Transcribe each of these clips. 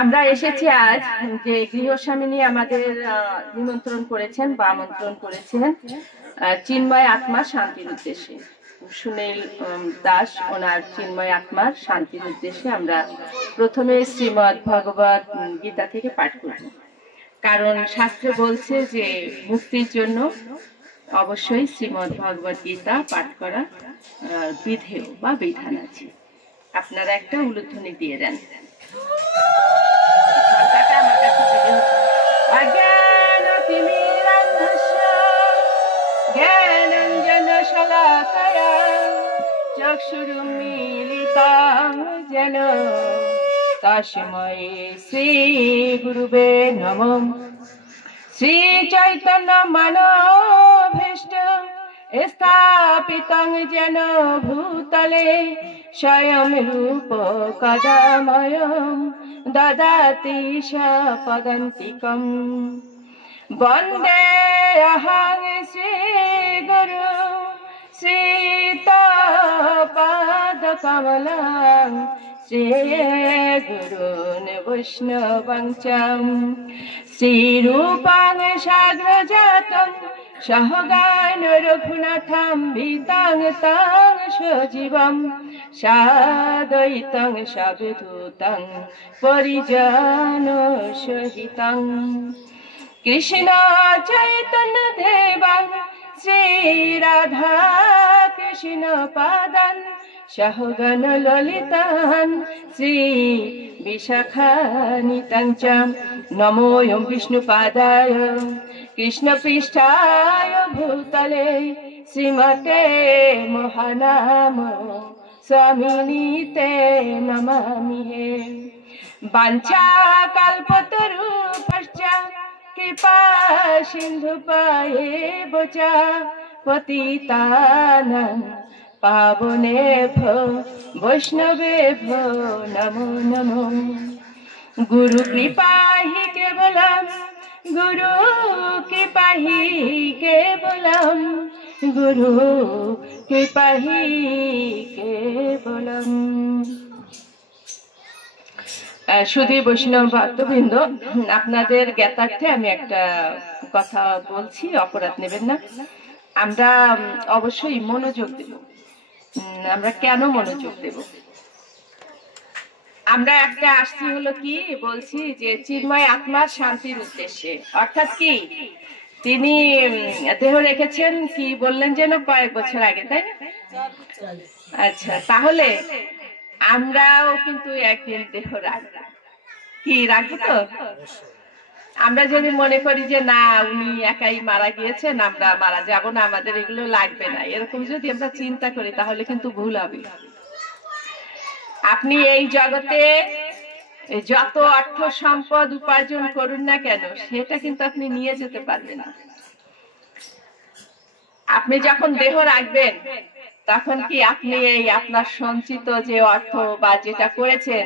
আমরা এসেছি আজ যে গৃহস্বামিনী আমাদের নিমন্ত্রণ করেছেন বা আমন্ত্রণ করেছেন চিন্ময় আত্মার শান্তির উদ্দেশ্যে। সুনীল দাস ওনার চিন্ময় আত্মার শান্তির উদ্দেশ্যে আমরা প্রথমে শ্রীমদ্ ভগবত গীতা থেকে পাঠ করব। কারণ শাস্ত্রে বলছে যে মুক্তির জন্য অবশ্যই শ্রীমদ্ ভগবত গীতা পাঠ করা বিধেয় বা বিধান আছে। আপনারা একটা উলুধ্বনি দিয়ে দেন। জ্ঞানাঞ্জনশলাকয়া চক্ষুরুন্মীলিতাং যেন তস্मै শ্রী গুরুবে নমঃ। শ্রী চৈতন্য মনোভীষ্ট স্থাপিতং যেন ভূতলে স্বয়ং রূপ কদাময়ং দদাতি পদান্তিকম। বন্দে অহং শ্রী গুরু শ্রীতপাদকমলং শ্রী গুরুন বৈষ্ণবং চ শ্রীরূপং সাগ্রজাতং সহগণ রঘুনাথং বিতং তং সজীবং সাদ্বৈতং সাবধূতং পরিজন সহিতং। কৃষ্ণ চৈতন্য দেবং শ্রী রাধা কৃষ্ণ পাদং সহগণ ললিতাং শ্রী বিশাখানিতাং চ। নমো বিষ্ণুপাদায় কৃষ্ণপৃষ্ঠায় ভূতলে শ্রীমতে মহানাম স্বামিনীতে নমামি। বাঞ্ছা কল্পতরুভ্যশ্চ কৃপা সিন্ধুপায়েব চ পতিতানাং পাবনেভ্যো বৈষ্ণবেভ্যো নমো নমো। গুরু কৃপা হি কেবলম গুরু কৃপা হি কেবলম গুরু কৃপা হি কেবলম। সুধী বৈষ্ণব ভক্তবৃন্দ, আপনাদের জ্ঞাতার্থে আমি একটা কথা বলছি, অপরাধ নেবেন না। আমরা অবশ্যই মনোযোগ দেব। আমরা কেন মনোযোগ দেব? আমরা একটা আসছি হলো কি বলছি যে চিন্ময় আত্মার শান্তির উদ্দেশ্যে, অর্থাৎ কি তিনি দেহ রেখেছেন কি বললেন যেন কয়েক বছর আগে, তাই না? আচ্ছা, তাহলে আমরাও কিন্তু একদিন দেহ রাখবো। কি রাখবো? তো আমরা যদি মনে করি যে না উনি একাই মারা গিয়েছেন, আমরা মারা যাব না, আমাদের এগুলো লাগবে না, এরকম যদি আমরা চিন্তা করি তাহলে কিন্তু ভুল হবে। আপনি এই জগতে যত অর্থ সম্পদ উপার্জন করুন না কেন, সেটা কিন্তু আপনি নিয়ে যেতে পারবেন না। আপনি যখন দেহ রাখবেন তখন কি আপনি এই আপনার সঞ্চিত যে অর্থ বা যেটা করেছেন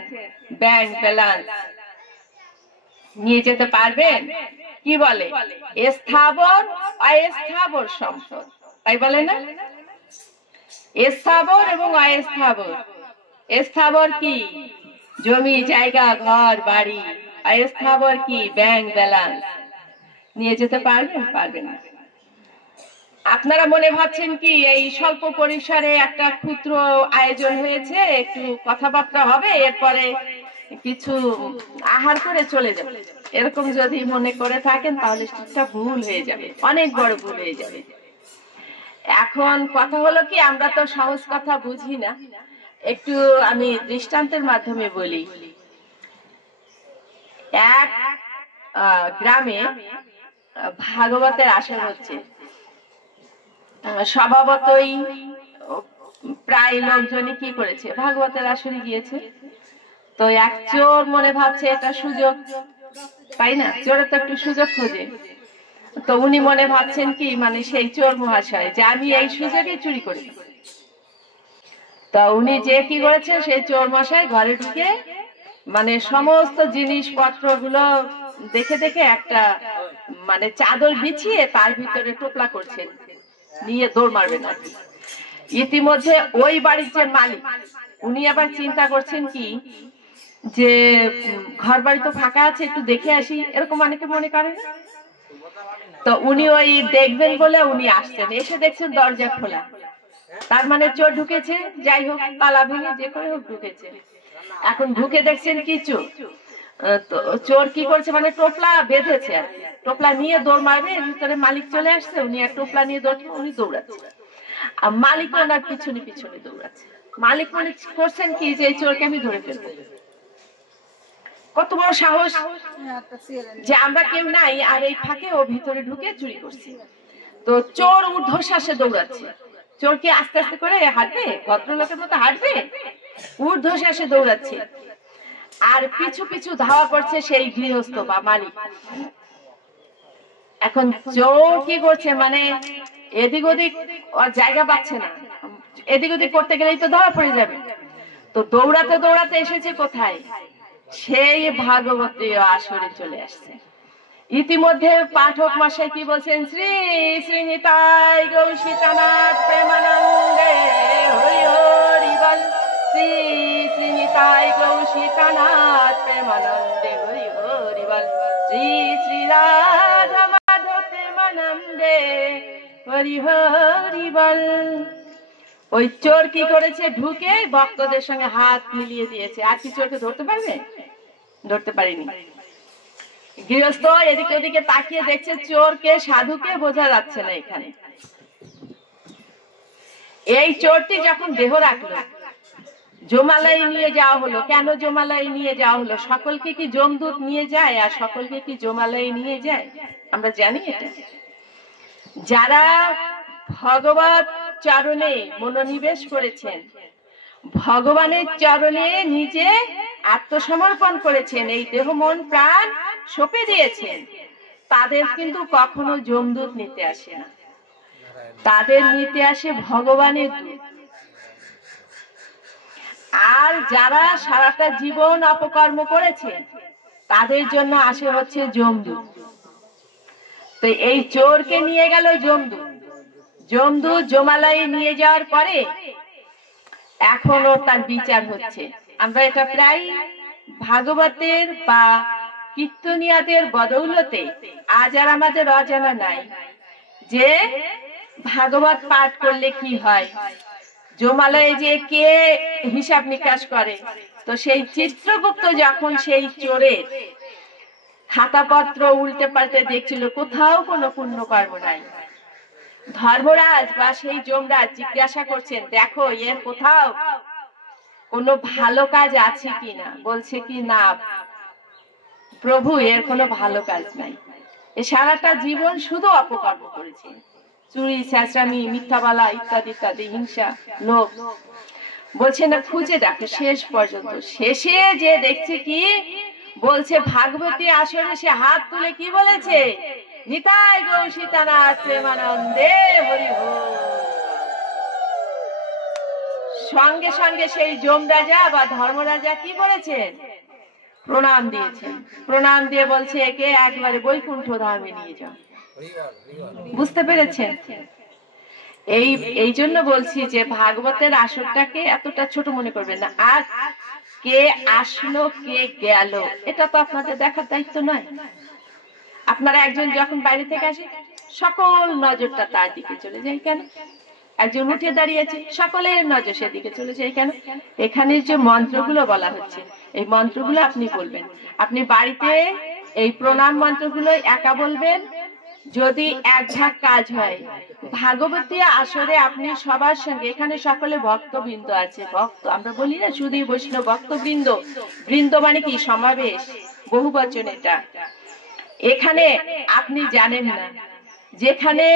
ব্যাংক ব্যালেন্স নিয়ে যেতে পারবেন? কি বলে স্থাবর অস্থাবর সম্পদ, তাই বলে না? স্থাবর এবং অস্থাবর। স্থাবর কি জমি জায়গা ঘর বাড়ি, অস্থাবর কি ব্যাংক ব্যালেন্স নিয়ে যেতে পারবেন? পারবেন না। আপনারা মনে ভাবছেন কি এই স্বল্প পরিসরে একটা ক্ষুদ্র আয়োজন হয়েছে, একটু কথাবার্তা হবে, এরপরে কিছু আহার করে চলে যাবে, এরকম যদি মনে করে থাকেন তাহলে সেটা ভুল হয়ে যাবে, অনেক বড় ভুল হয়ে যাবে। এখন কথা হলো কি, আমরা তো সহজ কথা বুঝি না। একটু আমি দৃষ্টান্তের মাধ্যমে বলি। এক গ্রামে ভাগবতের আসর হচ্ছে। স্বভাবতই প্রায় লোকজনই কি করেছে, ভাগবতের আসরে গিয়েছে। তো এক চোর মনে ভাবছে এটা সুযোগ, তাই না? চোরে তো একটু সুযোগ খোঁজে। তো উনি মনে ভাবছেন কি, মানে সেই চোর মহাশয়, যে আমি এই সুযোগে চুরি করি। তা উনি যে কি করেছে, সেই চোর মশাই ঘরে ঢুকে মানে সমস্ত জিনিসপত্র গুলো দেখে দেখে একটা মানে চাদর বিছিয়ে তার ভিতরে টোপলা করছেন, নিয়ে দৌড় মারবে না। ইতিমধ্যে ওই বাড়ির যে মালিক উনি আবার চিন্তা করছেন কি, যে ঘর বাড়ি তো ফাঁকা আছে, একটু দেখে আসি, এরকম অনেকে মনে করে না? তো উনি ওই দেখবেন বলে উনি আসছেন, এসে দেখছেন দরজা খোলা, তার মানে চোর ঢুকেছে। যাই হোক, তালা ভেঙে যে করে হোক ঢুকেছে। এখন ঢুকে দেখছেন কিছু, তো চোর কি করছে, মানে টোপলা বেঁধেছে আর কি। টোপলা নিয়ে দৌড় মারবে, ভিতরে মালিক চলে আসছে, উনি আর টোপলা নিয়ে উনি দৌড়াচ্ছে, আর মালিক ওনার পিছনে পিছনে দৌড়াচ্ছে। মালিক মনে করছেন কি যে এই চোরকে আমি ধরে ফেলবো। কত বড় সাহস যে আমরা কেউ নাই, আর এই ফাঁকে ও ভিতরে ঢুকে চুরি করছে। তো চোর ঊর্ধ্বশ্বাসে দৌড়াচ্ছে। চোর কি আস্তে আস্তে করে হাঁটবে? ভদ্রলোকের মতো হাঁটবে? ঊর্ধ্বশ্বাসে দৌড়াচ্ছে, আর পিছু পিছু ধাওয়া করছে সেই গৃহস্থ বা মালিক। এখন চোর কি করছে, মানে এদিক ওদিক আর জায়গা পাচ্ছে না, এদিক ওদিক করতে গেলেই তো ধরা পড়ে যাবে। তো দৌড়াতে দৌড়াতে এসেছে কোথায়? সেই ভাগবতীয় আসরে চলে আসছে। ইতিমধ্যে পাঠক মশাই কি বলছেন? শ্রী শ্রী নিতাই গৌর সীতানাথ প্রেমানন্দে হরি হরি বল। শ্রী শ্রী নিতাই গৌর সীতানাথ প্রেমানন্দে হরি হরি বল। শ্রী শ্রী রাধা মাধব প্রেমানন্দে হরি হরি বল। ওই চোর কি করেছে? ঢুকে ভক্তদের সঙ্গে হাত মিলিয়ে দিয়েছে। আর কি চোরকে ধরতে পারবে? ধরতে পারিনি। গৃহস্থ এদিকে ওদিকে তাকিয়ে দেখছে, চোরকে সাধুকে বোঝা যাচ্ছে না এখানে। এই চোরটি যখন দেহ রাখলো, জমালয়ে নিয়ে যাওয়া হলো। কেন জমালয়ে নিয়ে যাওয়া হলো? সকলকে কি যমদূত নিয়ে যায়? আর সকলকে কি জমালয়ে নিয়ে যায়? আমরা জানি এটা। যারা ভগবত চরণে মনোনিবেশ করেছেন, ভগবানের চরণে নিজে আত্মসমর্পণ করেছেন, এই দেহ মন প্রাণ সঁপে দিয়েছেন, তাদের কিন্তু কখনো যমদূত নিতে আসে না, তাদের নিতে আসে ভগবানের দূত। আর যারা সারাটা জীবন অপকর্ম করেছে, তাদের জন্য আসে হচ্ছে যমদূত। তো এই চোরকে নিয়ে গেল যমদূত। যমদূত জমালয়ে নিয়ে যাওয়ার পরে এখনো তার বিচার হচ্ছে। আমরা এটা প্রায় ভাগবতের বা কীর্তনিয়াদের বদৌলতে আজ আর আমাদের অজানা নাই যে ভাগবত পাঠ করলে কি হয়, জমালয়ে যে কে হিসাব নিকাশ করে। তো সেই চিত্রগুপ্ত যখন সেই চোরের খাতাপত্র উল্টে পাল্টে দেখছিল, কোথাও কোনো পুণ্যকর্ম নাই, ধর্মরাজ বা সেই যমরাজ জিজ্ঞাসা করছেন, দেখো এর কোথাও কোনো ভালো কাজ আছে কিনা? বলছে কি, না প্রভু, এর কোনো ভালো কাজ নাই, এ সারাটা জীবন শুধু অপকর্ম করেছে, চুরি, চেঁচামি, মিথ্যা বলা ইত্যাদি ইত্যাদি, হিংসা, লোভ। বলছে না, খুঁজে দেখো শেষ পর্যন্ত। শেষে যে দেখছে কি বলছে, ভাগবতী আসরে সে হাত তুলে কি বলেছে? নিতাই গৌর সীতানাথ প্রেমানন্দে হরি হরি। সঙ্গে সঙ্গে সেই যমরাজা বা ধর্মরাজা কি বলেছেন? প্রণাম দিয়েছেন। প্রণাম দিয়ে বলছে, একে একবারে বৈকুণ্ঠ ধামে নিয়ে যাও। বুঝতে পেরেছেন? এই জন্য বলছি যে ভাগবতের আসরটাকে এতটা ছোট মনে করবেন না। আর কে আসলো কে গেল এটা তো আপনাদের দেখার দায়িত্ব নয়। আপনারা একজন যখন বাইরে থেকে আসে, সকল নজরটা তার দিকে চলে যায়। কেন? একজন উঠে দাঁড়িয়েছে, সকলের নজর সেদিকে চলে যায়। কেন? এখানে যে মন্ত্রগুলো বলা হচ্ছে, এই মন্ত্রগুলো আপনি বলবেন। আপনি বাড়িতে এই প্রণাম মন্ত্রগুলো একা বলবেন। যদি এক ভাগ কাজ হয়, ভাগবতী আসরে আপনি সবার সঙ্গে, এখানে সকলে ভক্তবৃন্দ আছে, ভক্ত আমরা বলি না শুধু বৈষ্ণব ভক্তবৃন্দ। বৃন্দ মানে কি? সমাবেশ, বহু বচন এটা। এখানে আপনি জানেন না, যেখানে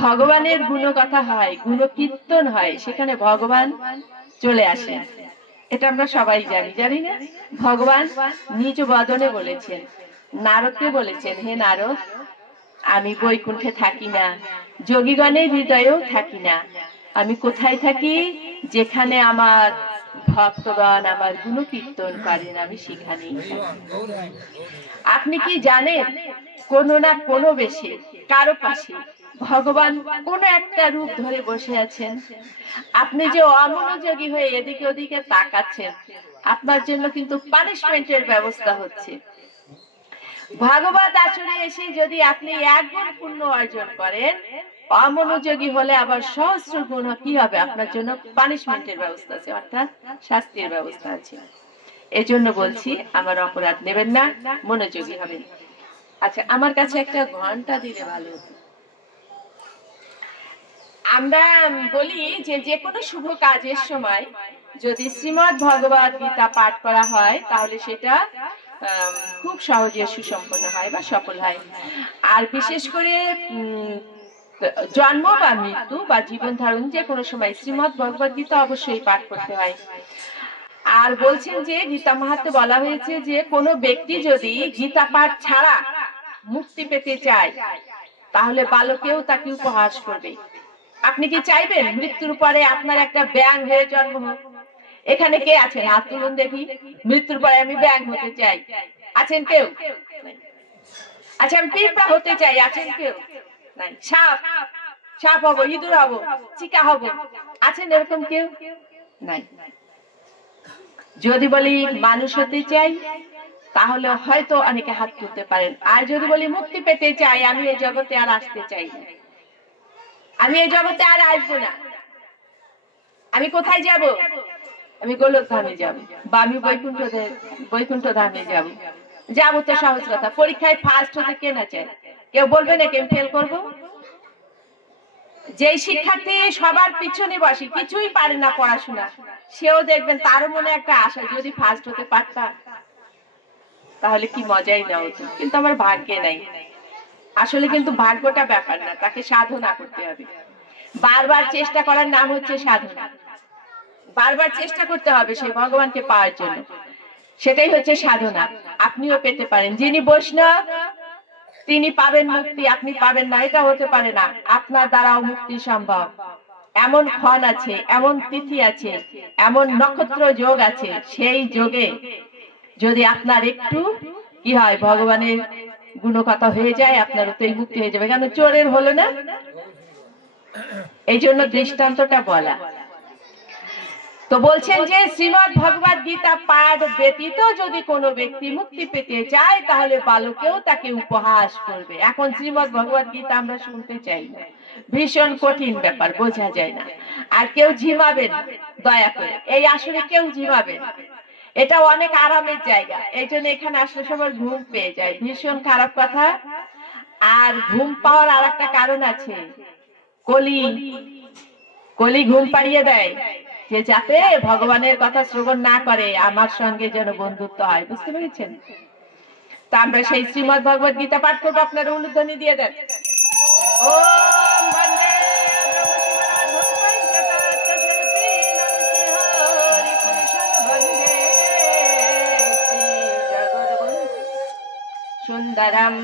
ভগবানের গুণগাথা হয়, গুণকীর্তন হয়, সেখানে ভগবান চলে আসে। এটা আমরা সবাই জানি, জানি না? ভগবান নিজ বদনে বলেছেন, নারদকে বলেছেন, হে নারদ, আমি বৈকুণ্ঠে থাকি না, যোগীগণের হৃদয়েও থাকি না। আমি কোথায় থাকি? যেখানে আমার ভক্তগণ আমার গুণকীর্তন করেন, আমি সেখানেই থাকি। আপনি কি জানেন, কোনো না কোনো বেশে কারো পাশে ভগবান কোন একটা রূপ ধরে বসে আছেন। আপনি যে অমনোযোগী হয়ে এদিকে ওদিকে তাকাচ্ছেন, আপনার জন্য কিন্তু পানিশমেন্টের ব্যবস্থা হচ্ছে। ভাগবত আচরণে এসে যদি আপনি 1 গুণ পুণ্য অর্জন করেন, অমনোযোগী হলে আবার সহস্র গুণ কি হবে, আপনার জন্য পানিশমেন্টের ব্যবস্থা আছে, অর্থাৎ শাস্তির ব্যবস্থা আছে। এজন্য বলছি আমার অপরাধ নেবেন না, মনোযোগী হবেন। আচ্ছা, আমার কাছে একটা ঘন্টা দিলে ভালো হতো। আমরা বলি যে যে কোনো শুভ কাজের সময় যদি শ্রীমদ্ ভগবত গীতা পাঠ করা হয় তাহলে সেটা খুব সহজে সুসম্পন্ন হয় বা সফল হয়। আর বিশেষ করে জন্ম বা মৃত্যু বা জীবন ধারণ যে কোনো সময় শ্রীমদ্ ভগবত গীতা অবশ্যই পাঠ করতে হয়। আর বলছেন যে গীতা মাহাত্ম্যে বলা হয়েছে যে কোনো ব্যক্তি যদি গীতা পাঠ ছাড়া মুক্তি পেতে চায় তাহলে বালকেও তাকে উপহাস করবে। আপনি কি চাইবেন মৃত্যুর পরে আপনার একটা ব্যাঙ হয়ে জন্ম হোক? এখানে কে আছেন? হাত তুলুন দেখি। মৃত্যুর পরে আমি ব্যাঙ হতে চাই, আছেন কেউ? আচ্ছা, আমি পিঁপড়া হতে চাই, আছেন কেউ? নাই। সাপ হবো, ইঁদুর হবো, চিকা হবো, আছেন এরকম কেউ? নাই। যদি বলি মানুষ হতে চাই তাহলে হয়তো অনেকে হাত তুলতে পারেন। আর যদি বলি মুক্তি পেতে চাই, আমি এই জগতে আর আসতে চাই না, আমি এই জগতে আর আসবো না, আমি কোথায় যাব? আমি গোলক ধামে যাব বা আমি বৈকুণ্ঠ ধামে যাব। যাবো তো সহজ কথা। পরীক্ষায় ফার্স্ট হতে কে না চায়? কেউ বলবে না কেউ ফেল করবো? যেই শিক্ষার্থী সবার পিছনে বসে, কিছুই পারে না পড়াশোনা, সেও দেখবেন তার মনে একটা আশা, যদি ফার্স্ট হতে পারতাম তাহলে কি মজাই না হতো, কিন্তু আমার ভাগ্যে নাই। আসলে কিন্তু ভাগ্যটা ব্যাপার না, তাকে সাধনা করতে হবে। বারবার চেষ্টা করার নাম হচ্ছে সাধনা। বারবার চেষ্টা করতে হবে সেই ভগবানকে পাওয়ার জন্য, সেটাই হচ্ছে সাধনা। আপনিও পেতে পারেন। যিনি বৈষ্ণব তিনি পাবেন মুক্তি, আপনি পাবেন না, এটা হতে পারে না। আপনার দ্বারাও মুক্তি সম্ভব। এমন ক্ষণ আছে, এমন তিথি আছে, এমন নক্ষত্র যোগ আছে, সেই যোগে যদি আপনার একটু কি হয়, ভগবানের গুণকথা হয়ে যায়, আপনার ওতেই মুক্তি হয়ে যাবে। কেন? চোরের হলো না, এই জন্য দৃষ্টান্তটা বলা। তো বলছেন যে শ্রীমদ্ ভগবত গীতা পাঠ ব্যতীত যদি কোনো ব্যক্তি মুক্তি পেতে চায় তাহলে বালকেও তাকে উপহাস করবে। এখন শ্রীমদ্ ভগবত গীতা আমরা শুনতে চাই না, ভীষণ কঠিন ব্যাপার, বোঝা যায় না। আর কেউ ঝিমাবেন দয়া করে, এই আসলে কেউ ঝিমাবেন, এটা অনেক আরামের জায়গা। এই জন্য এখানে আসলে সবার ঘুম পেয়ে যায়, ভীষণ খারাপ কথা। আর ঘুম পাওয়ার আর একটা কারণ আছে, কলি ঘুম পাড়িয়ে দেয়, যে যাতে ভগবানের কথা শ্রবণ না করে আমার সঙ্গে যেন বন্ধুত্ব হয়। বুঝতে পেরেছেন? তা আমরা সেই শ্রীমদ্ ভগবত গীতা পাঠ করবো। আপনারা উলুধ্বনি দিয়ে দেন। ওম বন্দে সুন্দরম।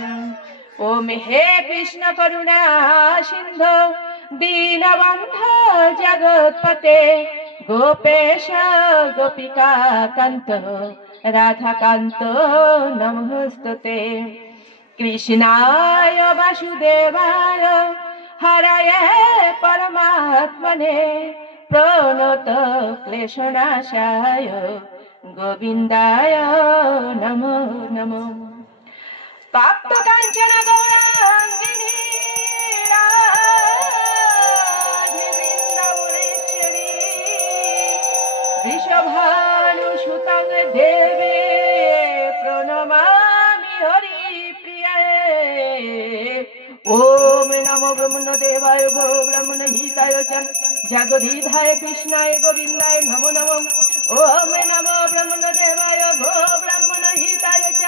ওম হে কৃষ্ণ করুণা সিন্ধু দীনবন্ধু জগৎপতে গোপেশ গোপিকা কান্ত রাধাকান্ত নমস্তুতে। কৃষ্ণায় বাসুদেবায় হরয়ে পরমাত্মনে প্রণত ক্লেশনাশায় গোবিন্দায় নমো নমো। তপ্ত কাঞ্চন গৌরাঙ্গিনী রাধে বৃন্দাবনেশ্বরী বৃষভানুসুতং দেবে প্রণমামি হরি প্রিয়ে। ওম নমো ব্রহ্মদেবায় গো ব্রহ্মণ হিতায় চ জগদীধায় কৃষ্ণায় গোবিন্দায় নমো নমঃ। ওম নমো ব্রহ্মদেবায় গো ব্রহ্মণ হিতায় চ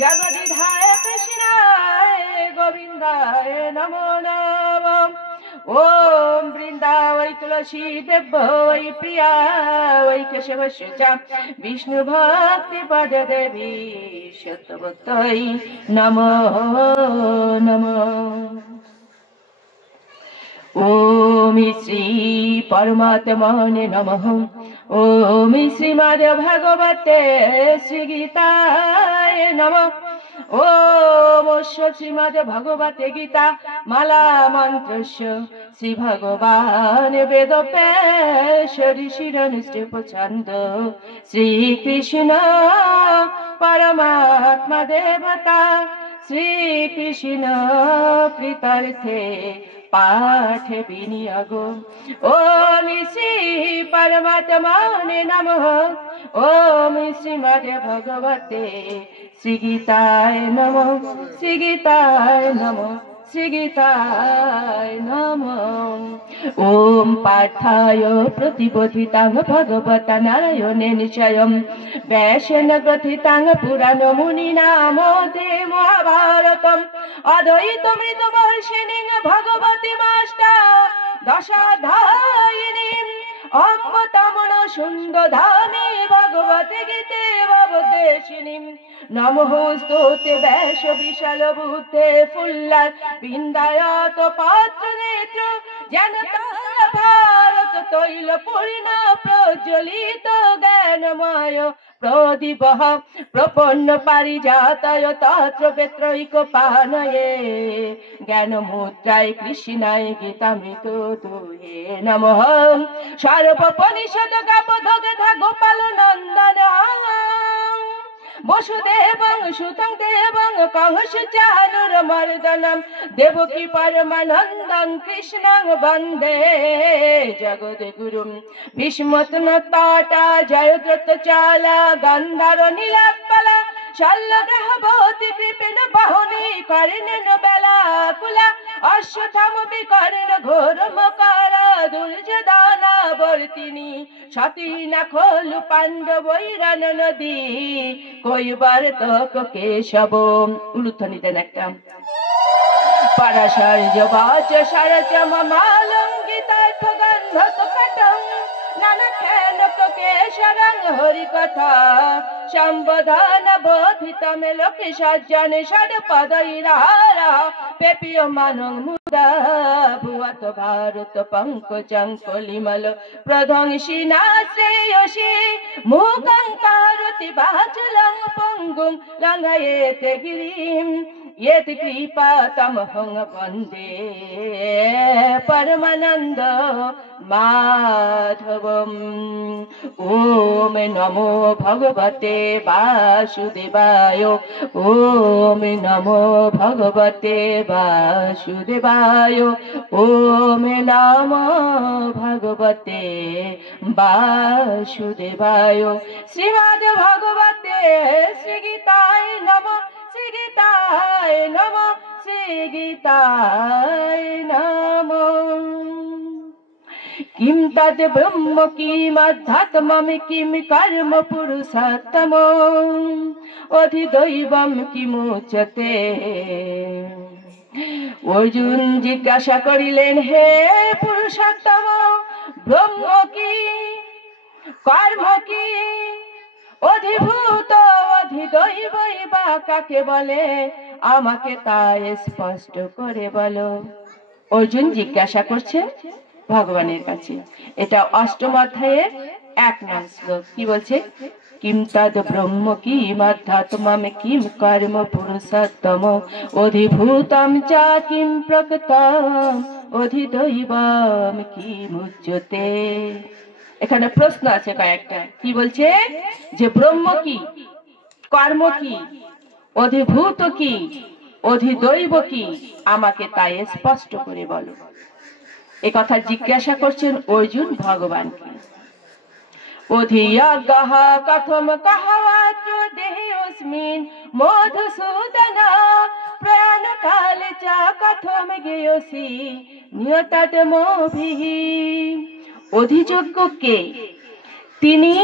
জগদীধায় কৃষ্ণায় গোবিন্দায় নমো নমঃ। ওম বৃন্দাবৈ তুলসী দেবৈ প্রিয়া वै केशवस्य च विष्णु भक्ति पद देवी सत्यवत्यै नमो नमः। ओम श्री परमात्मने नमः। ओम श्रीमद् भगवते श्री गीताय नमः। ओम श्रीमद् भगवते गीता माला मंत्रस्य श्री भगवान वेद व्यास ऋषिरनुष्टुप छंद श्री कृष्ण परमात्मा देवता श्री कृष्ण प्रीत्यर्थे पाठ विनियोग। ओम श्री परमात्मने नमः। ओम श्रीमद् भगवते श्री गीताय नमः। श्री गीताय नमः। श्री गीताय नमः। ओम पाठाय प्रतिबोधितां भगवता नारायणेन स्वयं व्यासेन ग्रथितां पुराणमुनिना मोदे महाभारतम् अद्वैतमृतवर्षिणीं भगवतीमाष्टा दशाध्यायिनीम् अमृतमनो सुन्दधामि भगवते गीते भवदेशिनीम्। नमोस्तुते व्यास विशाल बुद्धे फुल्लार बिन्दायत पात्र नेत्र जनता भारत तैल पूर्ण प्रज्वलित ज्ञानमय प्रदीप प्रपन्न पारिजाताय तत्र वेत्रैकपाणये ज्ञानमुद्राय कृष्णाय गीतामृत दुहे नमः। सर्वोपनिषद गावोद्गता गोपाल नंदन वसुदेवं सुतं देवं कंसचाणूरमर्दनं देवकी परमानन्दं कृष्णं वन्दे जगद्गुरुं। भीष्मोत्तनपाटा जयद्रथचाला गन्धर्व नीलात्पला शल्यग्रहभूति कृपेण बाहुनी कर्णेन बेलाकुला अश्वत्थाम विकर्ण घोरमकारा दुर्योधनावर्तिनी सती नखलु पाण्डवैरान नदी কইবার তক কেশব। উলুধ্বনি দেন একটা। পরাশর্য বাচ সরচ মমালঙ্গিতার্থ গন্ধ কটং নানা খেনক কেশরং হরি কথা সম্বধান বোধিতম লোকে সজ্জন ষড পদৈরারা পেপিয় মানং মুদা ভুয়াত ভারত পঙ্কজং কলিমল প্রধ্বংসী নাশ্রেয়সী মুখং কারতি বাচলং পঙ্গুম লঙ্ঘয়েতে গিরিম यत् कृपातमहं वन्दे परमानन्द माधवम्। ॐ नमो भगवते वासुदेवाय। ॐ नमो भगवते वासुदेवाय। ॐ नमो भगवते वासुदेवाय। श्रीमद् भगवते श्री गीताय नमः। श्री गीताय नमः। श्री गीताय नमः। किं तद् ब्रह्म किमध्यात्मं किं कर्म पुरुषोत्तम अधिदैवं किमुच्यते। অর্জুন জিজ্ঞাসা করিলেন, হে পুরুষোত্তম, ব্রহ্ম কি, কর্ম কি, অধিভূত অধিদৈবই বা কাকে বলে, আমাকে তা স্পষ্ট করে বলো। অর্জুন জিজ্ঞাসা করছেন ভগবানের কাছে। এটা অষ্টম অধ্যায়ের 1 নং শ্লোক। কি বলছে? কিম তদ ব্রহ্ম কিম আধ্যাত্মম কিম কর্ম পুরুষোত্তম অধিভূতম চ কিম প্রকৃতম অধিদৈবম কিমুচ্যতে। এখানে প্রশ্ন আছে কয়েকটা। কি বলছে? যে ব্রহ্ম কি, কর্ম কি, অধিভূত কি, অধিদৈব কি, আমাকে তাই স্পষ্ট করে বলো। এ কথা জিজ্ঞাসা করছেন অর্জুন ভগবানকে। অধিয়াজ্ঞাহ কথম কহবাচ দেহেऽস্মিन् মধুসূদন প্রাণকালে চ কথম গেয়সি নিয়তাত্মভিঃ। অধিযোগ্য কে? তিনি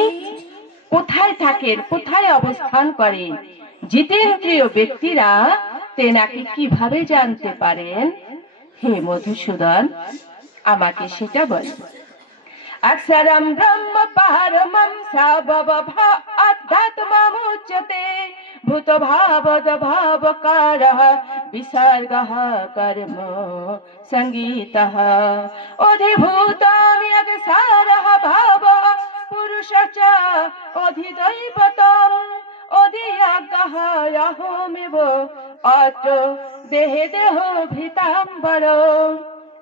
কোথায় থাকেন, কোথায় অবস্থান করেন? জিতেন্দ্রিয় ব্যক্তিরা তেনাকে কিভাবে জানতে পারেন? হে মধুসূদন, আমাকে সেটা বল। अक्षरं ब्रह्म परमं सावभव अध्यात्ममुच्यते भूतभावद भावकारः विसर्गः कर्म संगीतः अधिभूतं यज्ञसारः भावः पुरुषश्च अधिदैवतम् अधियज्ञः यहोमेव अत्र देहे देहो भीताम्बर।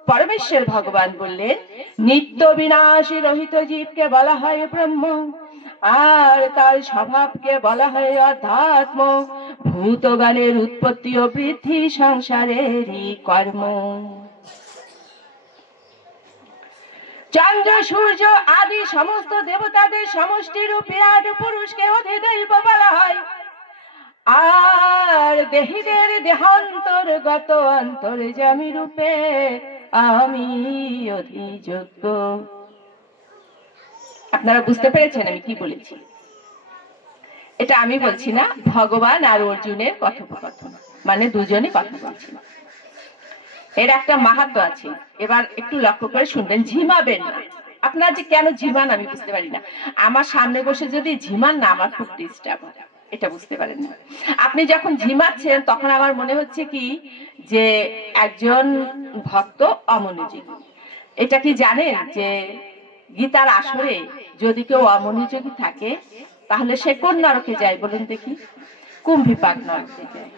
परमेश्वर भगवान बोललेन नित्य विनाशी रहित जीवके बला हय ब्रह्म আর তার স্বভাবকে বলা হয় অধ্যাত্ম। ভূতগণের উৎপত্তি ও বৃদ্ধি সংসারেরই কর্ম। চন্দ্র সূর্য আদি সমস্ত দেবতাদের সমষ্টিরূপ বিরাট পুরুষকে অধিদৈব বলা হয়। আর দেহীদের দেহান্তর্গত অন্তর্যামী রূপে আমি অধিযোগ্য। আপনারা বুঝতে পেরেছেন আমি কি বলেছি? এটা আমি বলছি না, ভগবান আর অর্জুনের কথোপকথন, মানে দুজনই কথা বলছেন। এর একটা মাহাত্ম্য আছে, এবার একটু লক্ষ্য করে শুনবেন, ঝিমাবেন না। আপনারা যে কেন ঝিমান আমি বুঝতে পারি না। আমার সামনে বসে যদি ঝিমান না, আমার খুব ডিস্টার্ব হয়, এটা বুঝতে পারেন না। আপনি যখন ঝিমাচ্ছেন তখন আমার মনে হচ্ছে কি যে একজন ভক্ত অমনোযোগী। এটা কি জানেন যে গীতার আসরে যদি কেউ অমনোযোগী থাকে তাহলে সে কোন নরকে যায় বলুন দেখি? কুম্ভীপাক নরকে যায়।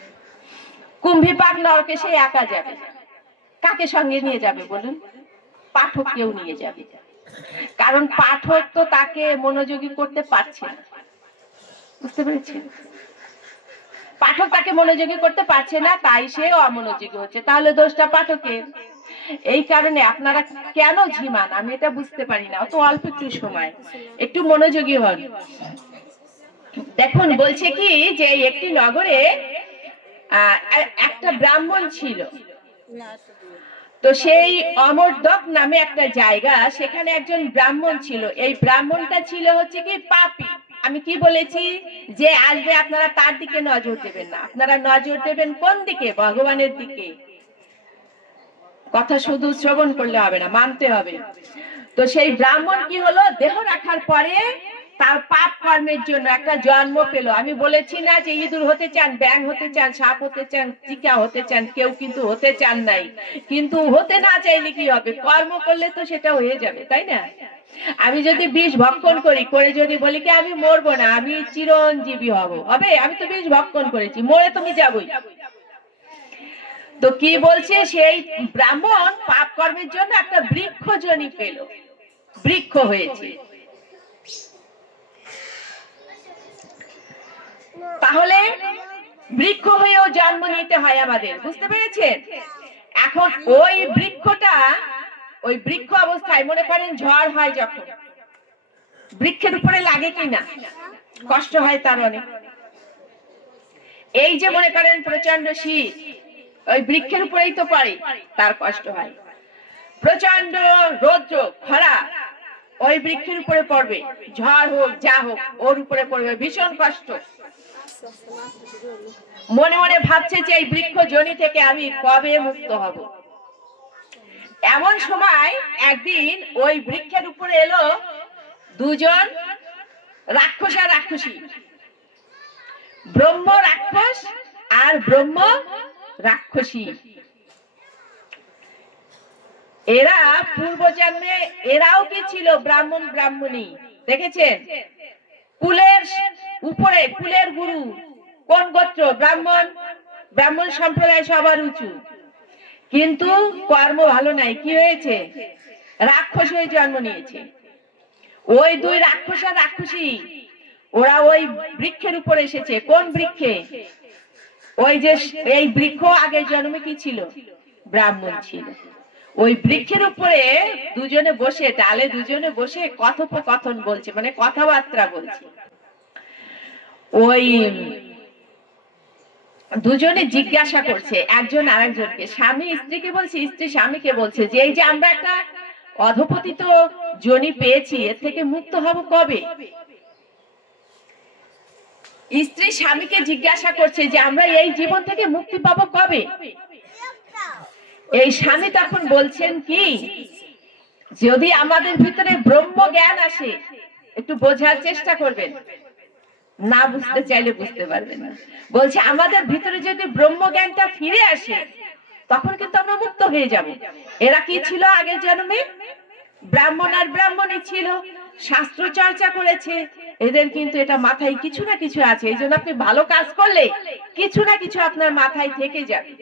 কুম্ভীপাক নরকে সে একা যাবে, কাকে সঙ্গে নিয়ে যাবে বলুন? পাঠক কেউ নিয়ে যাবে, কারণ পাঠক তো তাকে মনোযোগী করতে পারছে না। বুঝতে পেরেছেন? পাঠক তাকে মনোযোগী করতে পারছে না, তাই সে অমনোযোগী হচ্ছে। তাহলে দোষটা পাঠকের। এই কারণে আপনারা কেন ঝিমান আমি এটা বুঝতে পারি না। অত অল্প একটু সময়, একটু মনোযোগী হন। দেখুন বলছে কি যে একটি নগরে একটা ব্রাহ্মণ ছিল। তো সেই অমরদক নামে একটা জায়গা, সেখানে একজন ব্রাহ্মণ ছিল। এই ব্রাহ্মণটা ছিল হচ্ছে কি পাপী। আমি কি বলেছি যে আসবে আপনারা তার দিকে নজর দেবেন না, আপনারা নজর দেবেন কোন দিকে? ভগবানের দিকে। কথা শুধু শ্রবণ করলে হবে না, মানতে হবে। তো সেই ব্রাহ্মণ কি হলো, দেহ রাখার পরে তার পাপ কর্মের জন্য একটা জন্ম পেল। আমি বলেছি না যে ইঁদুর হতে চান, ব্যাঙ হতে চান, সাপ হতে চান, চিকা হতে চান, কেউ কিন্তু হতে চান নাই। কিন্তু হতে না চাইলে কি হবে? কর্ম করলে তো সেটা হয়ে যাবে, তাই না? আমি যদি বিষ ভক্ষণ করি, করে যদি বলি কি আমি মরবো না, আমি চিরঞ্জীবী হব, হবে? আমি তো বিষ ভক্ষণ করেছি, মরে তুমি যাবই। তো কি বলছে, সেই ব্রাহ্মণ পাপ কর্মের জন্য একটা বৃক্ষ জনি পেল, বৃক্ষ হয়েছে। তাহলে বৃক্ষ হয়েও জন্ম নিতে হয় আমাদের, বুঝতে পেরেছেন? এখন ওই বৃক্ষটা, ওই বৃক্ষ অবস্থায় মনে করেন ঝড় হয় যখন, বৃক্ষের উপরে লাগে কিনা? কষ্ট হয় তার অনেক। এই যে মনে করেন প্রচন্ড শীত, ওই বৃক্ষের উপরেই তো পড়ে, তার কষ্ট হয়। প্রচন্ড রৌদ্র খরা ওই বৃক্ষের উপরে পড়বে, ঝড় হোক যা হোক ওর উপরে পড়বে, ভীষণ কষ্ট। মনে মনে ভাবছে যে এই বৃক্ষ জনি থেকে আমি কবে মুক্ত হব। এমন সময় একদিন ওই বৃক্ষের উপরে এলো দুজন রাক্ষস আর রাক্ষসী, ব্রহ্ম রাক্ষস আর ব্রহ্ম রাক্ষসী। এরা পূর্বজন্মে এরাও কি ছিল? ব্রাহ্মণ ব্রাহ্মণী। দেখেছেন? কুলের উপরে, কুলের গুরু কোন গোত্র? ব্রাহ্মণ। ব্রাহ্মণ সম্প্রদায় সবার উঁচু, কিন্তু কর্ম ভালো নাই। কি হয়েছে? রাক্ষস হয়ে জন্ম নিয়েছে। ওই দুই রাক্ষস আর রাক্ষসী ওরা ওই বৃক্ষের উপরে এসেছে। কোন বৃক্ষে? ওই যে এই বৃক্ষ আগের জন্মে কি ছিল? ব্রাহ্মণ ছিল। ওই বৃক্ষের উপরে দুজনে বসে, ডালে দুজনে বসে কথোপকথন বলছে, মানে কথাবার্তা বলছে। ওই দুজনে জিজ্ঞাসা করছে একজন আরেকজনকে, স্বামী স্ত্রীকে বলছে, স্ত্রী স্বামীকে বলছে যে এই যে আমরা একটা অধপতিত যোনি পেয়েছি, এর থেকে মুক্ত হব কবে? স্ত্রী স্বামীকে জিজ্ঞাসা করছে যে আমরা এই জীবন থেকে মুক্তি পাবো কবে? এই স্বামী তখন বলছেন কি, যদি আমাদের ভিতরে ব্রহ্ম জ্ঞান আসে, একটু বোঝার চেষ্টা করবেন, না বুঝতে চাইলে বুঝতে পারবেন না। বলছে আমাদের ভিতরে যদি ব্রহ্মজ্ঞানটা ফিরে আসে তখন কিন্তু আমরা মুক্ত হয়ে যাব। এরা কি ছিল আগের জন্মে? ব্রাহ্মণ আর ব্রাহ্মণী ছিল, শাস্ত্র চর্চা করেছে, এদের কিন্তু এটা মাথায় কিছু না কিছু আছে। এই জন্য আপনি ভালো কাজ করলে কিছু না কিছু আপনার মাথায় থেকে যাবে।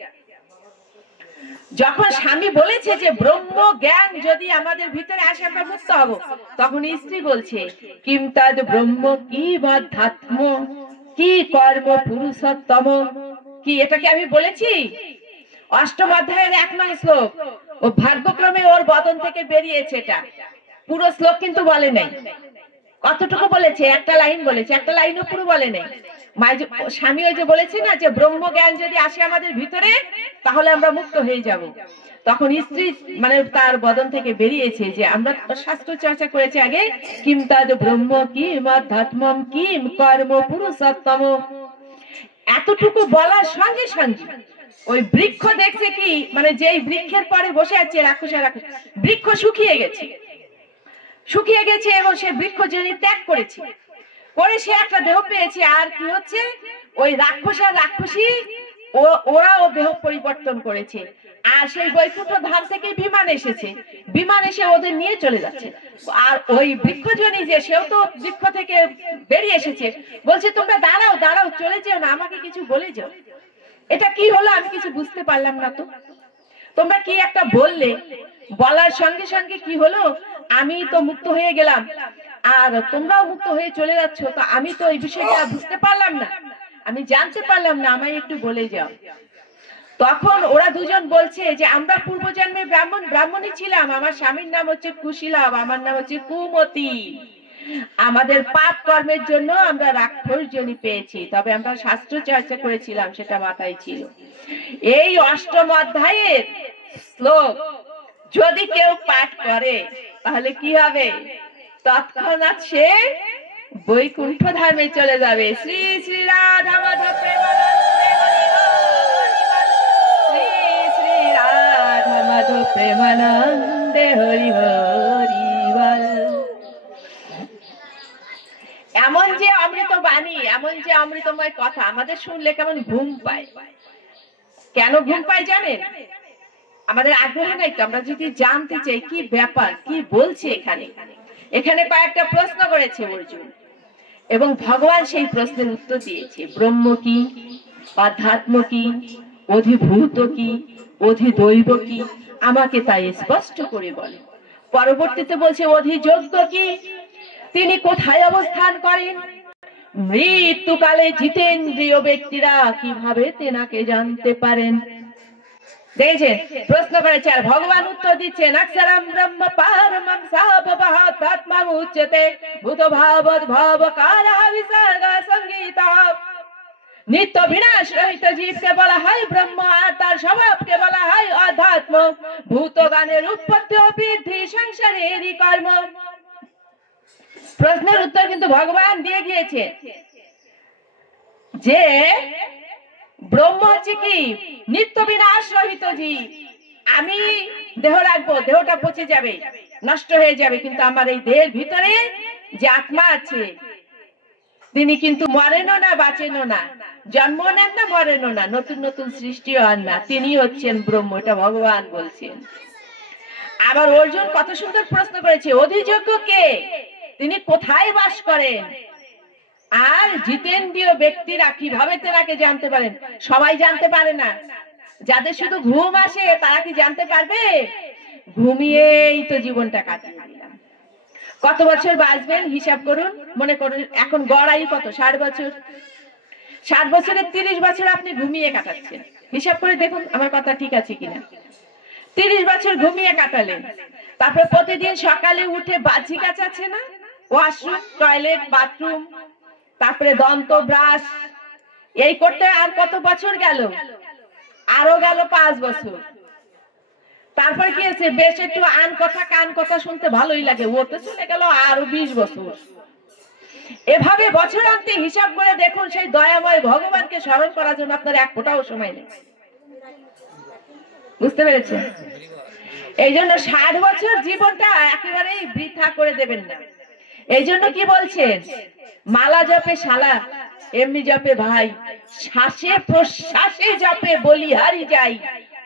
যখন স্বামী বলেছে যে ব্রহ্ম জ্ঞান যদি আমাদের ভিতরে আসে আমরা মুক্ত হব, তখন স্ত্রী বলছে কিম তদ ব্রহ্ম কি বাধ্যাত্ম কি কর্ম পুরুষোত্তম। কি এটাকে আমি বলেছি? অষ্টম অধ্যায়ের 1 নং শ্লোক। ও ভাগ্যক্রমে ওর বদন থেকে বেরিয়েছে। এটা পুরো শ্লোক কিন্তু বলে নাই। কতটুকু বলেছে? একটা লাইন বলেছে, একটা লাইনও পুরো বলে নাই। স্বামী ওই যে বলেছে না যে ব্রহ্ম জ্ঞান যদি আসে আমাদের ভিতরে তাহলে আমরা মুক্ত হয়ে যাব। তখন স্ত্রী মানে তার বদন থেকে বেরিয়েছে যে আমরা শাস্ত্র চর্চা করেছি আগে, কিম তদ ব্রহ্ম কিম অধ্যাত্মম কিম কর্ম পুরুষোত্তম। এতটুকু বলার সঙ্গে সঙ্গে ওই বৃক্ষ দেখছে কি, মানে যেই বৃক্ষের পরে বসে আছে রাক্ষসেরা, বৃক্ষ শুকিয়ে গেছে, শুকিয়ে গেছে এবং সে বৃক্ষ যিনি ত্যাগ করেছে, করে সে একটা দেহ পেয়েছে। আর কি হচ্ছে, ওই রাক্ষস আর রাক্ষসী ওরাও দেহ পরিবর্তন করেছে। আর সেই বৈকুণ্ঠ ধাম থেকে বিমান এসেছে, বিমান এসে ওদের নিয়ে চলে যাচ্ছে। আর ওই বৃক্ষজনী যে, সেও তো বৃক্ষ থেকে বেরিয়ে এসেছে, বলছে তোমরা দাঁড়াও দাঁড়াও, চলে যেও না, আমাকে কিছু বলে যাও। এটা কি হলো আমি কিছু বুঝতে পারলাম না। তো তোমরা কি একটা বললে, বলার সঙ্গে সঙ্গে কি হলো, আমি তো মুক্ত হয়ে গেলাম আর তোমরাও মুক্ত হয়ে চলে যাচ্ছ। তো আমি তো এই বিষয়টা বুঝতে পারলাম না, আমি জানতে পারলাম না, আমায় একটু বলে যাও। তখন ওরা দুজন বলছে যে আমরা পূর্বজন্মে ব্রাহ্মণী ছিলাম, আমার স্বামীর নাম হচ্ছে কুশীলভ, আমার নাম হচ্ছে কুমতি। আমাদের পাপ কর্মের জন্য আমরা রাক্ষস জনি পেয়েছি, তবে আমরা শাস্ত্র চর্চা করেছিলাম, সেটা মাথায় ছিল। এই অষ্টম অধ্যায়ের শ্লোক যদি কেউ পাঠ করে তাহলে কি হবে? তৎক্ষণাৎ সে বৈকুণ্ঠ ধামে চলে যাবে। শ্রী শ্রী রাধা মাধব প্রেমানন্দে হরি বল, শ্রী শ্রী রাধা মাধব প্রেমানন্দে হরি হরি বল। এমন যে অমৃত বাণী, এমন যে অমৃতময় কথা আমাদের শুনলে কেমন ঘুম পায়। কেন ঘুম পায় জানেন? আমাদের আগ্রহ নাই তো, আমরা যদি জানতে চাই কি ব্যাপার, কি বলছে এখানে। এখানে কয়েকটা প্রশ্ন করেছে অর্জুন এবং ভগবান সেই প্রশ্নের উত্তর দিয়েছে। ব্রহ্ম কি, অধ্যাত্ম কি, অধিভূত কি, অধিদৈব কি, আমাকে তাই স্পষ্ট করে বলে। পরবর্তীতে বলছে অধিযোগ্য কি, তিনি কোথায় অবস্থান করেন, মৃত্যুকালে জিতেন্দ্রীয় ব্যক্তিরা কিভাবে তেনাকে জানতে পারেন। দেখেছেন, প্রশ্ন করেছে আর ভগবান উত্তর দিচ্ছেন, অক্ষরম ব্রহ্ম পারমম সাবভাতাত্মা উচ্যতে ভূত ভাবদ ভাবকারঃ বিসর্গ সংগীত। নিত্য বিনাশ রহিত জীবকে বলা হয় ব্রহ্ম, আর তার স্বভাবকে বলা হয় অধ্যাত্ম। ভূত গানের উৎপত্তি ও বৃদ্ধি সংসারেরই কর্ম। প্রশ্নের উত্তর কিন্তু ভগবান দিয়ে গিয়েছে যে ব্রহ্ম হচ্ছে কি, নিত্য বিনাশ রহিত জীব। আমি দেহ রাখবো, দেহটা পচে যাবে, নষ্ট হয়ে যাবে, কিন্তু আমার এই দেহের ভিতরে যে আত্মা আছে তিনি কিন্তু মরেনও না, বাঁচেনও না, জন্ম নেন না, মরেনও না, নতুন নতুন সৃষ্টিও হন না, তিনি হচ্ছেন ব্রহ্ম। এটা ভগবান বলছেন। আবার অর্জুন কত সুন্দর প্রশ্ন করেছে, অধিযোগ্য কে, তিনি কোথায় বাস করেন, আর জিতেন্দ্রীয় ব্যক্তিরা কিভাবে তেনাকে জানতে পারেন। সবাই জানতে পারে না, যাদের শুধু ঘুম আসে তারা কি জানতে পারবে? ঘুমিয়েই তো জীবনটা কাটিয়ে দিলাম। কত বছর বাঁচবেন হিসাব করুন, মনে করুন এখন গড় আয়ু কত, 60 বছর। 60 বছরের 30 বছর আপনি ঘুমিয়ে কাটাচ্ছেন। হিসাব করে দেখুন আমার কথা ঠিক আছে কিনা। 30 বছর ঘুমিয়ে কাটালেন, তারপরে প্রতিদিন সকালে উঠে বাহ্যিক কাজ আছে না, ওয়াশরুম, টয়লেট, বাথরুম, তারপরে দন্ত ব্রাশ, এই করতে আর কত বছর গেল? আরো গেল 5 বছর। তারপর কি আছে, বেশ একটু আন কথা কান কথা শুনতে ভালোই লাগে, ওতে চলে গেল আরো 20 বছর। এভাবে বছরান্তে হিসাব করে দেখুন, সেই দয়াময় ভগবানকে স্মরণ করার জন্য আপনার এক ফোঁটাও সময় নেই। বুঝতে পেরেছেন? এই জন্য 60 বছর জীবনটা একেবারেই বৃথা করে দেবেন না। এই জন্য কি বলছেন, মালা জপে শালা, এমনি জপে ভাই, শ্বাসে প্রশ্বাসে জপে বলিহারি যাই।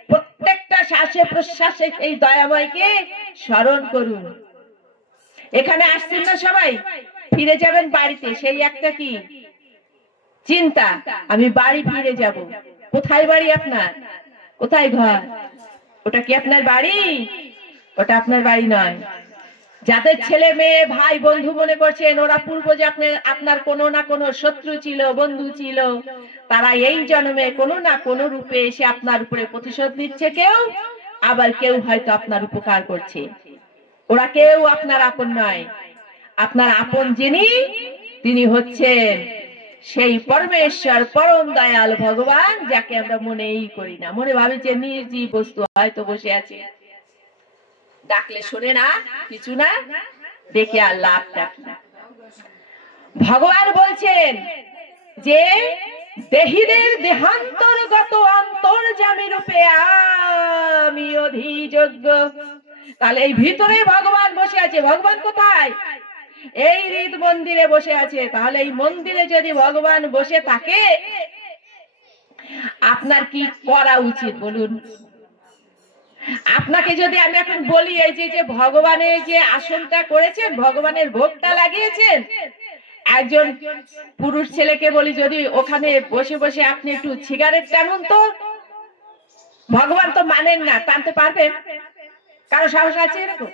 প্রত্যেকটা শ্বাসে প্রশ্বাসে এই দয়াময়কে স্মরণ করুন। এখানে আসছেন না সবাই, ফিরে যাবেন বাড়িতে, সেই একটা কি চিন্তা, আমি বাড়ি ফিরে যাব। কোথায় বাড়ি আপনার, কোথায় ঘর? ওটা কি আপনার বাড়ি? ওটা আপনার বাড়ি নয়। যাদের ছেলে মেয়ে ভাই বন্ধু মনে করছেন ওরা পূর্বজে আপনার কোনো না কোনো শত্রু ছিল, বন্ধু ছিল, তারা এই জন্মে কোনো না কোনো রূপে এসে আপনার উপরে প্রতিশোধ নিচ্ছে কেউ, আবার কেউ হয়তো আপনার উপকার করছে। ওরা কেউ আপনার আপন নয়। আপনার আপন যিনি, তিনি হচ্ছেন সেই পরমেশ্বর, পরম দয়াল ভগবান, যাকে আমরা মনেই করি না। মনে ভাবি যে নির্জীব বস্তু হয়তো বসে আছে, ডাকলে শোনে না, কিছু না, দেখে আর লাভটা কি? ভগবান বলছেন যে দেহীদের দেহান্তর্গত অন্তর্যামী রূপে আমি অধিযোগ্য। তাহলে এই ভিতরে ভগবান বসে আছে। ভগবান কোথায়? এই হৃদ মন্দিরে বসে আছে। তাহলে এই মন্দিরে যদি ভগবান বসে থাকে, আপনার কি করা উচিত বলুন? আপনাকে যদি আমি এখন বলি, এই যে ভগবানের যে আসনটা করেছেন, ভগবানের ভোগটা লাগিয়েছেন, একজন পুরুষ ছেলেকে বলি যদি ওখানে বসে বসে আপনি একটু সিগারেট টানুন, তো ভগবান তো মানেন না, টানতে পারবেন? কারো সাহস আছে এরকম?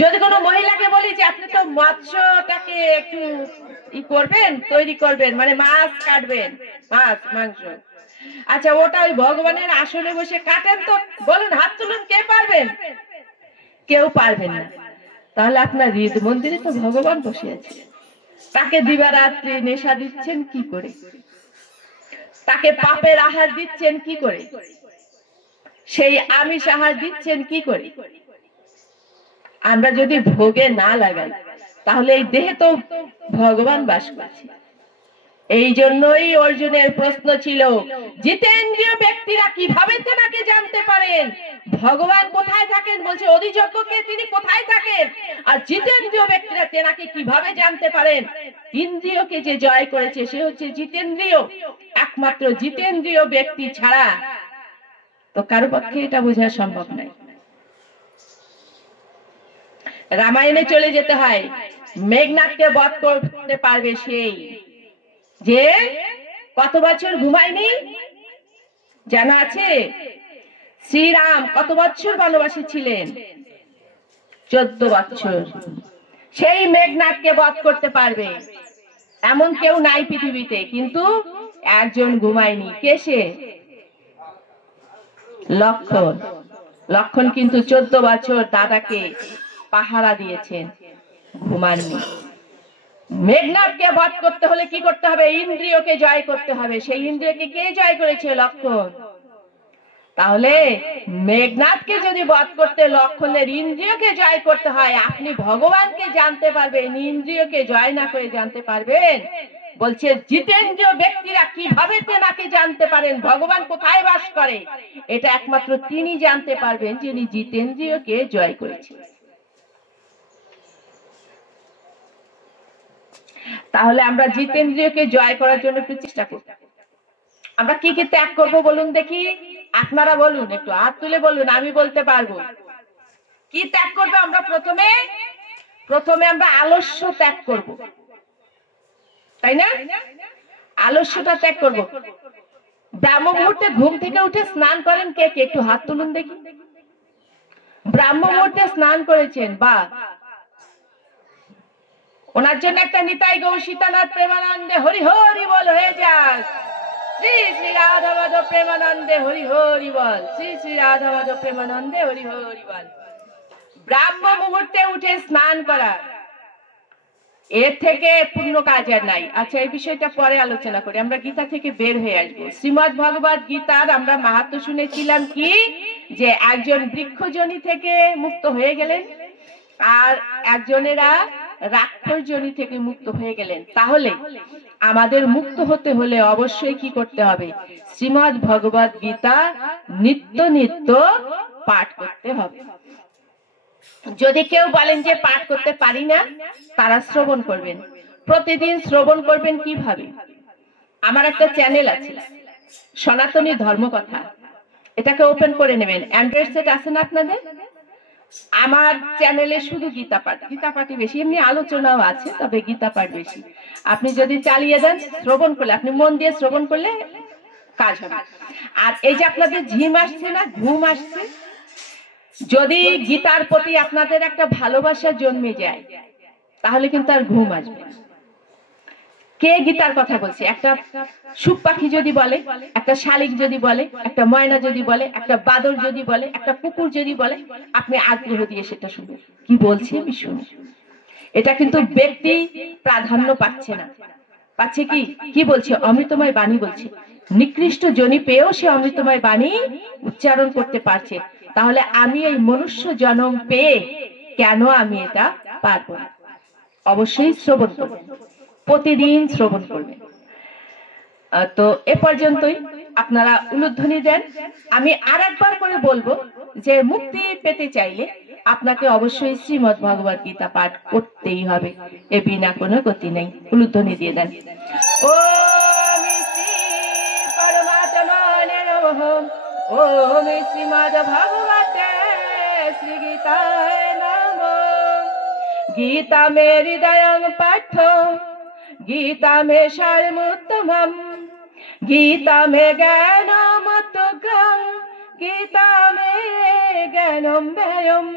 যদি কোনো মহিলাকে বলি যে আপনি তো মৎস্যটাকে একটু করবেন, তৈরি করবেন, মানে মাছ কাটবেন, মাছ মাংস, আচ্ছা ওটা ওই ভগবানের আসনে বসে কাটেন তো, বলুন, হাত তুলুন, কে পারবেন? কেউ পারবেন না। তাহলে আপনার হৃদ মন্দিরে তো ভগবান বসে আছে, তাকে দিবারাত্রি নেশা দিচ্ছেন কি করে? তাকে পাপের আহার দিচ্ছেন কি করে? সেই আমিষ আহার দিচ্ছেন কি করে? আমরা যদি ভোগে না লাগাই, তাহলে এই দেহে তো ভগবান বাস করছে। এই জন্যই অর্জুনের প্রশ্ন ছিল, জিতেন্দ্রীয় ব্যক্তিরা কিভাবে তেনাকে জানতে পারেন? ভগবান কোথায় থাকেন বলছে, অধিযজ্ঞকে তিনি কোথায় থাকেন? আর জিতেন্দ্রীয় ব্যক্তিরা তেনাকে কিভাবে জানতে পারেন? ইন্দ্রিয়কে যে জয় করেছে সে হচ্ছে জিতেন্দ্রীয়। একমাত্র জিতেন্দ্রীয় ব্যক্তি ছাড়া তো কারো পক্ষে এটা বোঝা সম্ভব নয়। রামায়ণে চলে যেতে হয়, মেঘনাথকে বধ করতে পারবে সেই যে কত বছর ঘুমায়নি, জানা আছে? শ্রীরাম কত বছর বনবাসী ছিলেন? 14 বছর। সেই মেঘনাথকে বধ করতে পারবে এমন কেউ নাই পৃথিবীতে, কিন্তু একজন ঘুমায়নি। কে সে? লক্ষণ। লক্ষণ কিন্তু 14 বছর দাদাকে পাহারা দিয়েছেন, ঘুমাননি। মেঘনাথকে বধ করতে হলে কি করতে হবে? ইন্দ্রিয়কে জয় করতে হবে। সেই ইন্দ্রিয়কে কে জয় করেছে? লক্ষণ। তাহলে মেঘনাথকে যদি বধ করতে লক্ষণের ইন্দ্রিয়কে জয় করতে হয়, আপনি ভগবানকে জানতে পারবেন, ইন্দ্রিয়কে জয় না করে জানতে পারবেন? বলছে জিতেন্দ্রীয় ব্যক্তিরা কিভাবে তেনাকে জানতে পারেন, ভগবান কোথায় বাস করে, এটা একমাত্র তিনি জানতে পারবেন যিনি জিতেন্দ্রীয়কে জয় করেছেন। তাহলে আমরা জিতেন্দ্রীয়কে জয় করার জন্য একটু চেষ্টা করব। আমরা কি কি ত্যাগ করব বলুন দেখি? আপনারা বলুন, একটু হাত তুলে বলুন, আমি বলতে পারবো। কি ত্যাগ করবে? আমরা প্রথমে আমরা আলস্য ত্যাগ করব, তাই না? আলস্যটা ত্যাগ করব। ব্রাহ্ম মুহূর্তে ঘুম থেকে উঠে স্নান করেন কে কে? একটু হাত তুলুন দেখি। ব্রাহ্ম মুহূর্তে স্নান করেছেন, বা ওনার জন্য একটা নিতাই গৌ সীতানাথ প্রেমানন্দে হরি হরি বল হয়ে যাক। শ্রী শ্রী রাধা মাধব প্রেমানন্দে হরি হরি বল। শ্রী শ্রী রাধা মাধব প্রেমানন্দে হরি হরি বল। ব্রাহ্ম মুহূর্তে উঠে স্নান করা, এর থেকে পূর্ণ কাজ আর নাই। আচ্ছা, এই বিষয়টা পরে আলোচনা করি, আমরা গীতা থেকে বের হয়ে আসবো। শ্রীমদ ভগবত গীতার আমরা মাহাত্ম্য শুনেছিলাম কি, যে একজন বৃক্ষজনি থেকে মুক্ত হয়ে গেলেন, আর একজনেরা রাক্ষস যোনি থেকে মুক্ত হয়ে গেলেন। তাহলে আমাদের মুক্ত হতে হলে অবশ্যই কি করতে হবে? শ্রীমদ ভগবত গীতা নিত্য নিত্য পাঠ করতে হবে। যদি কেউ বলেন যে পাঠ করতে পারি না, তারা শ্রবণ করবেন, প্রতিদিন শ্রবণ করবেন। কিভাবে? আমার একটা চ্যানেল আছে, সনাতনী ধর্মকথা, এটাকে ওপেন করে নেবেন। অ্যান্ড্রয়েড সেট আছে না আপনাদের? আমার চ্যানেলে শুধু গীতা পাঠ, গীতা পাঠই বেশি, এমনি আলোচনাও আছে, তবে গীতা পাঠ বেশি। আপনি যদি চালিয়ে দেন, শ্রবণ করলে, আপনি মন দিয়ে শ্রবণ করলে কাজ হবে। আর এই যে আপনাদের ঝিম আসছে না, ঘুম আসছে, যদি গীতার প্রতি আপনাদের একটা ভালোবাসা জন্মে যায়, তাহলে কিন্তু আর ঘুম আসবে না। কে গীতার কথা বলছে? একটা সুখ পাখি যদি বলে, একটা শালিক যদি বলে, একটা ময়না যদি বলে, একটা বাদর যদি বলে, একটা কুকুর যদি বলে, আপনি আগ্রহ দিয়ে সেটা শুনুন, কি বলছে আমি শুনি। এটা কিন্তু ব্যক্তি প্রাধান্য পাচ্ছে না, পাচ্ছে কি? কি বলছে? অমৃতময় বাণী বলছে। নিকৃষ্ট জনি পেয়েও সে অমৃতময় বাণী উচ্চারণ করতে পারছে। তাহলে আমি এই মনুষ্য জন্ম পেয়ে কেন আমি এটা পারবো না? অবশ্যই শ্রবণ করবেন, প্রতিদিন শ্রবণ করবেন। তো এ পর্যন্তই, আপনারা উলুধ্বনি দেন। আমি আর একবার করে বলবো যে মুক্তি পেতে চাইলে আপনাকে অবশ্যই শ্রীমদ ভগবত গীতা পাঠ করতেই হবে, এ বিনা কোনো গতি নেই। উলুধ্বনি দিয়ে দেন। ওম শ্রী পরমাত্মনে নমঃ। ওম শ্রীমদ ভগবতে শ্রী গীতায় নমঃ। गीता मे हृदयं पाठ, गीता मे सारमुत्तमम्, गीता मे ज्ञानमुत्तुकम्, गीता मे ज्ञानं व्ययम्,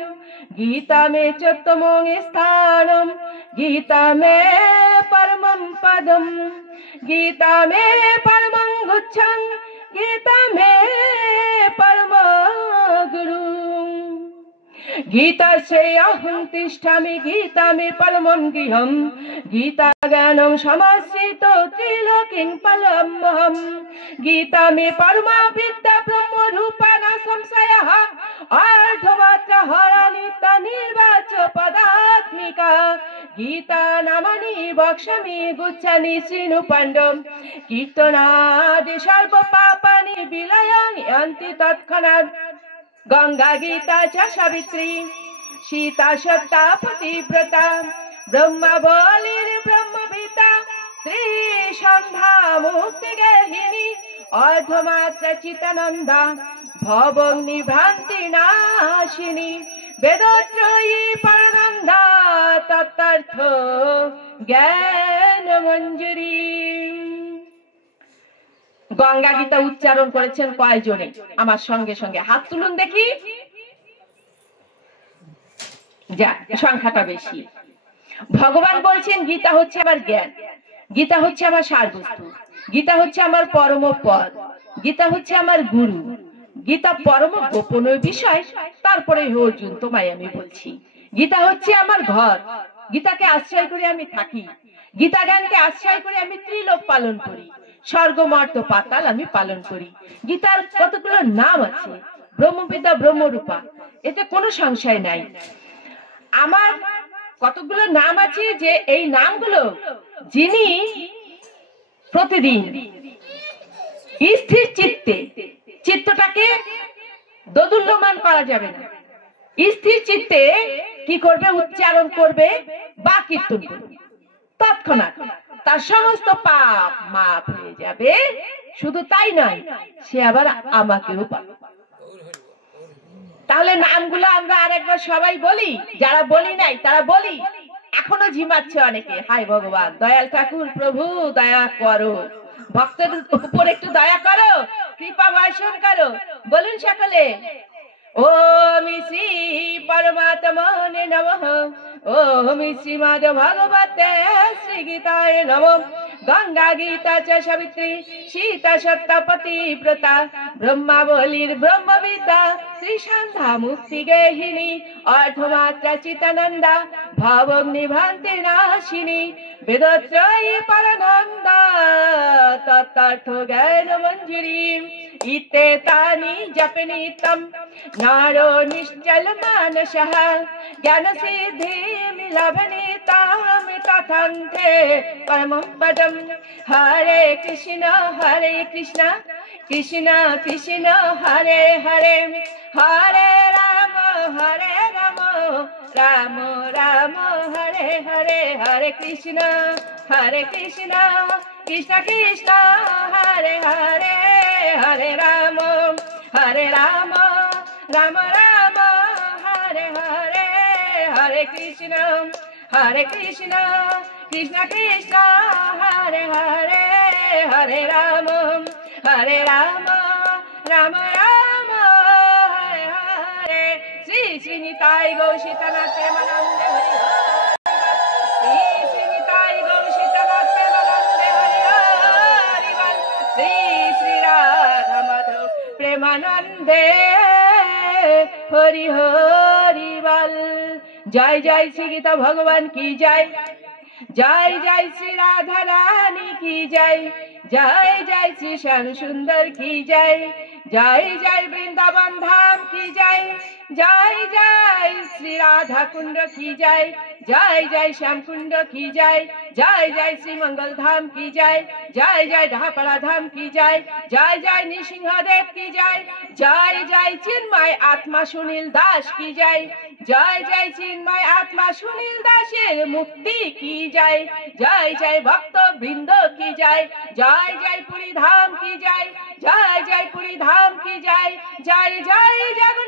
गीता मे चोत्तमं स्थानम्, गीता मे परमं पदम्, गीता मे परमं गुच्छम्, गीता मे परमं गुरुम्। गीता से अहं तिष्ठामि, गीता मे परमं गृहम्, गीता ज्ञानं समाश्रितो त्रिलोकीं फलमहम्, गीता मे परमा विद्या ब्रह्मरूपा न संशयः, अर्धमात्रहरा नित्य निर्वाच्य पदात्मिका, गीता नामानि वक्ष्यामि गुच्छामि शृणु पाण्डव, कीर्तनादि सर्व पापानि विलयन्ति तत्क्षणात्। गंगा गीता च सावित्री, सीता सत्ता पतिव्रता, ब्रह्मा बलिर्ब्रह्मविद्या, त्रिसंध्या मुक्तिगेहिनी, अर्धमात्र चितानंदा, भवनिभ्रांति नाशिनी, वेदत्रयी परनंदा, तत्तर्थ ज्ञान मंजरी। गंगा गीता उच्चारण করেছেন কয়জনে? আমার সঙ্গে সঙ্গে হাত তুলুন দেখি। যা, সংখ্যাটা বেশি। ভগবান বলছেন গীতা হচ্ছে আমার জ্ঞান, গীতা হচ্ছে আমার সারবস্তু, গীতা হচ্ছে আমার পরম পদ, গীতা হচ্ছে আমার গুরু, গীতা পরম গোপনীয় বিষয়। তারপরে হে অর্জুন, তোমায় আমি বলছি, গীতা হচ্ছে আমার ঘর, গীতাকে আশ্রয় করে আমি থাকি, গীতা জ্ঞানকে আশ্রয় করে আমি ত্রিলোক পালন করি, স্বর্গ মর্ত পাতাল আমি পালন করি। গীতার কতগুলো নাম আছে, ব্রহ্মবিদ্যা ব্রহ্মরূপা, এতে কোনো সংশয় নাই। আমার কতগুলো নাম আছে, যে এই নামগুলো যিনি প্রতিদিন স্থির চিত্তে, চিত্তটাকে দোদুল্যমান করা যাবে না, স্থির চিত্তে কি করবে? উচ্চারণ করবে বা কীর্তন করবে, তৎক্ষণাৎ তার সমস্ত পাপ মাফ হয়ে যাবে। শুধু তাই নয়, সে আবার আমাকেও পাবে। তাহলে নামগুলো আমরা আরেকবার সবাই বলি, যারা বলি নাই তারা বলি। এখনো ঝিমাচ্ছে অনেকে। হায় ভগবান, দয়াল ঠাকুর, প্রভু দয়া করো, ভক্তদের উপর একটু দয়া করো, কৃপা বর্ষণ করো। বলুন সকলে, ওম শ্রী পরমাত্মনে নমঃ। ओम श्रीमद् भगवते श्री गीताय नमः। गंगा गीता च सावित्री, सीता सत्ता पतिव्रता, ब्रह्मा बलिर्ब्रह्मविद्या, त्रिसंध्या मुक्तिगेहिनी, अर्धमात्रा चितानंदा, भवनिभ्रांति नाशिनी, वेदत्रयी परनंदा, तत्तर्थ ज्ञान मंजरी। इते तानि जपनीतं नारो निश्चल मानसः, ज्ञान सिद्धि लभनीतां तथान्ते परमं पदम्। हरे कृष्ण कृष्ण कृष्ण हरे हरे, हरे राम রাম রাম হরে হরে, হরে কৃষ্ণ কৃষ্ণ কৃষ্ণ হরে হরে, হরে রাম রাম রাম হরে হরে, হরে কৃষ্ণ কৃষ্ণ কৃষ্ণ হরে হরে, হরে রাম রাম রাম হরে হরে। শ্রী শ্রী নিতাই গৌর সীতানাথ প্রেমানন্দে হরি হরি, শ্রী শ্রী নিতাই গৌর সীতানাথ প্রেমানন্দে হরি হরি বল, শ্রী শ্রী রাধা মাধব প্রেমানন্দে হরি হরি বল। জয় জয় শ্রী গীতা ভগবান কি জয়, जय जय श्री राधा रानी की जय, जय जय श्री श्याम सुंदर की जय, जय जय वृंदावन धाम की जय, जय जय श्री राधा कुंड की जय, जय जय श्याम कुंड की जय, जय जय श्री मंगल धाम की जय, जय जय ढापड़ा धाम की जय, जय जय नृसिंहदेव की जय, जय जय चिन्मय आत्मा सुनील दास की जय, जय जय चिन्मय आत्मा सुनील दासेर मुक्ति की जय, जय जय भक्त वृंद की जय, जय जय पुरी धाम की जय, जय जय पुरी धाम की जय, जय जय जगन्नाथ